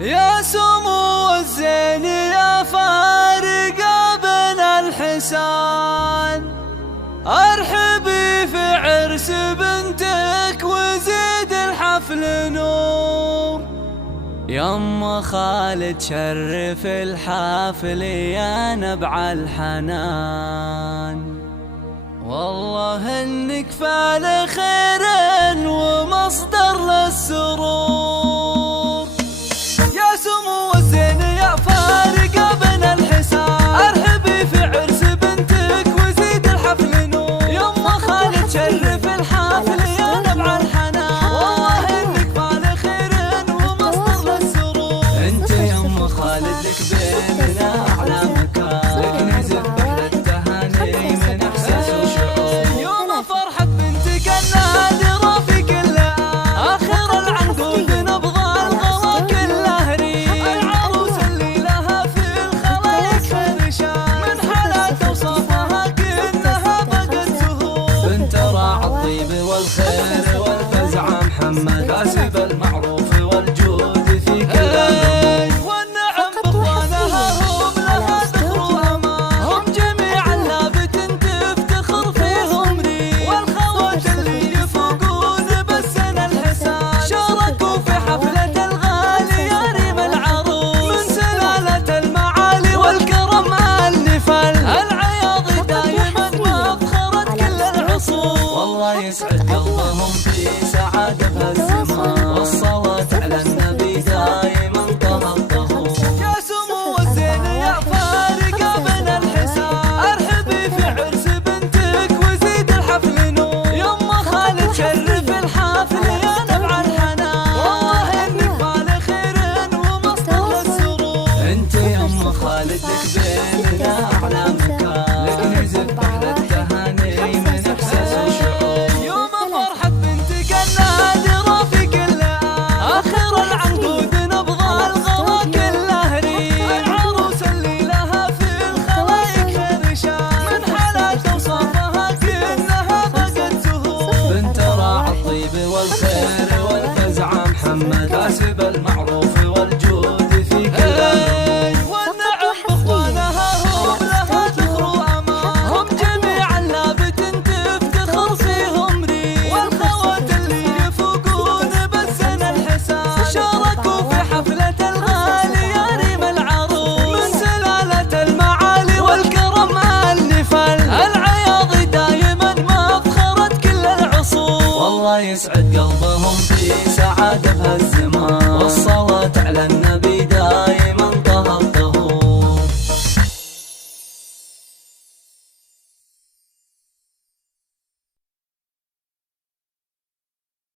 يا سمو الزين يا فارق بين الحسان، ارحبي في عرس بنتك وزيد الحفل نور. يما خالد شرف الحافل يا نبع الحنان، والله انك فعل خير ومصدر للسرور. يا سمو الزين يا فارق بين الحسان، ارحبي في عرس بنتك وزيد الحفل نور. يما خالد شرف الحافل يا نبع الحنان، والله انك فعل خير ومصدر للسرور. انت يما خالد لك بيننا اعلى مكان، لك نزف بحر التهاني من احساس وشعور. يوم فرحة بنتك النادرة في كل اخر العنقود نبضى الغلا كله ريح. العروس اللي لها في الخلايق خرشان، من حالات اوصافها كأنها بقت زهور. بنت راعى الطيب والخير والفزع محمد، كاسب المعروف والجود في كل الأمور. والنعم باخوانها هم لها ذكر وامان، هم جميعا لابت تفتخر فيهم ريح. والخوات اللي يفوقون بالسن الحسان، شاركوا في حفلة الغالي يا ريم العروس. من سلالة المعالي والكرم النفل، العياضي دايما ما افخرت كل العصور. والله يسعد قلبهم في سعادة بهالزمان، والصلاة على النبي دايما طه الطهور. يا سمو الزين يا فارق بين الحسان، ارحبي في عرس بنتك وزيد الحفل نور. يما خالد شرف الحافل يا نبع الحنان، والله انك فعل خير ومصدر للسرور. انت يما خالد لك بيننا اعلى مكان، لك نزف بحر التهاني من احساس وشعور. يوم فرحة بنتك النادرة في كل اخر العنقود نبضى الغلا كله ريح. العروس اللي لها في الخلايق خرشان، من حالات اوصافها كأنها بقت زهور. بنت راعى الطيب والخير والفزع محمد، كاسب المعروف والجود في كل الأمور. والنعم باخوانها هم لها ذكر وامان، هم جميعا لابت تفتخر فيهم ريح. والخوات اللي يفوقون بالسن الحسان، شاركوا في حفلة الغالي يا ريم العروس. من سلالة المعالي والكرم النفل، العياضي دايما ما افخرت كل العصور. والله يسعد قلبهم في سعادة بهالزمان.